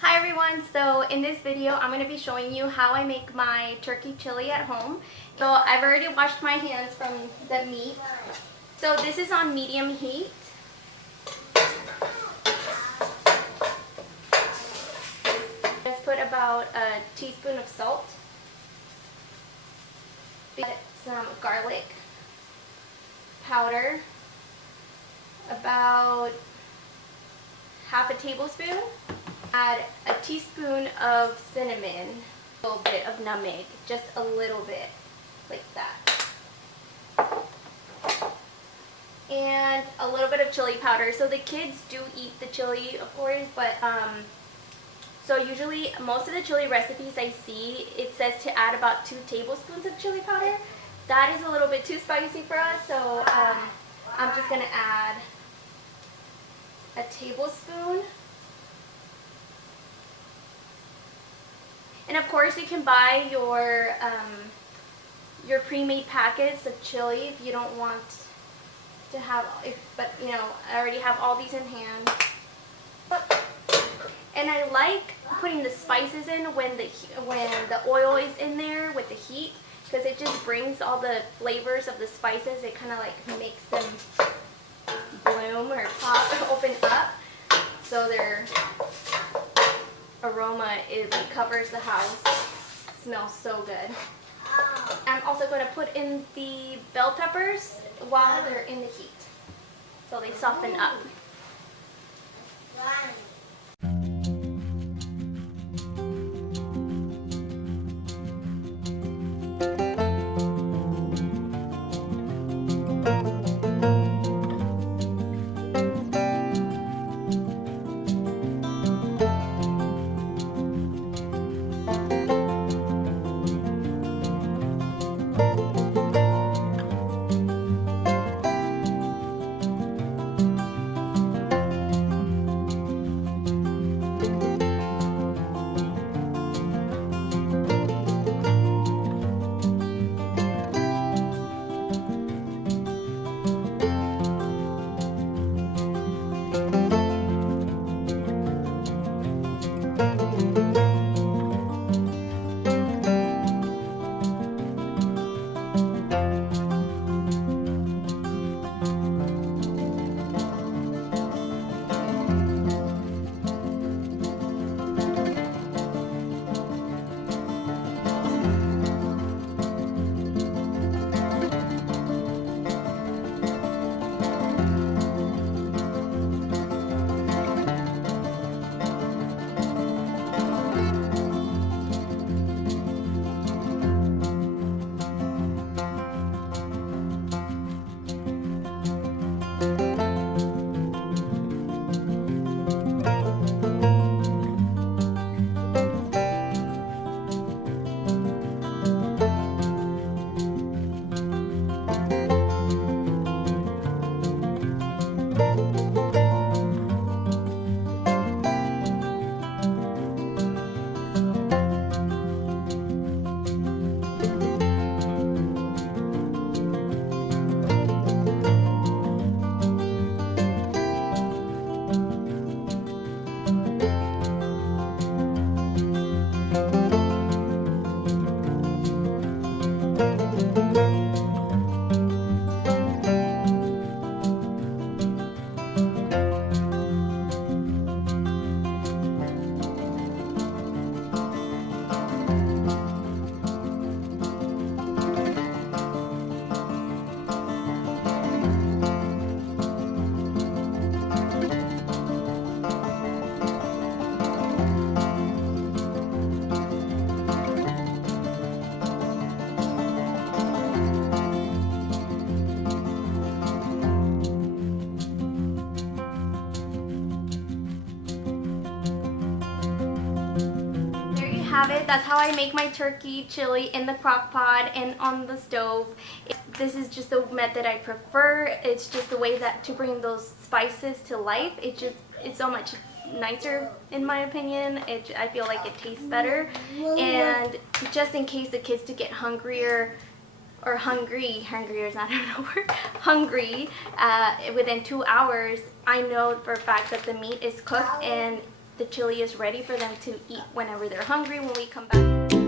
Hi everyone, so in this video I'm going to be showing you how I make my turkey chili at home. So I've already washed my hands from the meat. So this is on medium heat. Just put about a teaspoon of salt, some garlic powder, about half a tablespoon. Add a teaspoon of cinnamon, a little bit of nutmeg, just a little bit, like that. And a little bit of chili powder. So the kids do eat the chili, of course, but so usually most of the chili recipes I see, it says to add about 2 tablespoons of chili powder. That is a little bit too spicy for us, so I'm just going to add a tablespoon. And of course you can buy your pre-made packets of chili if you don't want to have, but you know, I already have all these in hand. And I like putting the spices in when the oil is in there with the heat, because it just brings all the flavors of the spices. It kind of like makes them bloom or pop or open up, so their aroma, it covers the house. It smells so good. I'm also going to put in the bell peppers while they're in the heat, so they soften up. Have it. That's how I make my turkey chili in the crock pot and on the stove. This is just the method I prefer. It's just the way that to bring those spices to life. It's so much nicer in my opinion. I feel like it tastes better. And just in case the kids to get hungrier or hungry is not even a word, hungry within 2 hours, I know for a fact that the meat is cooked and the chili is ready for them to eat whenever they're hungry when we come back.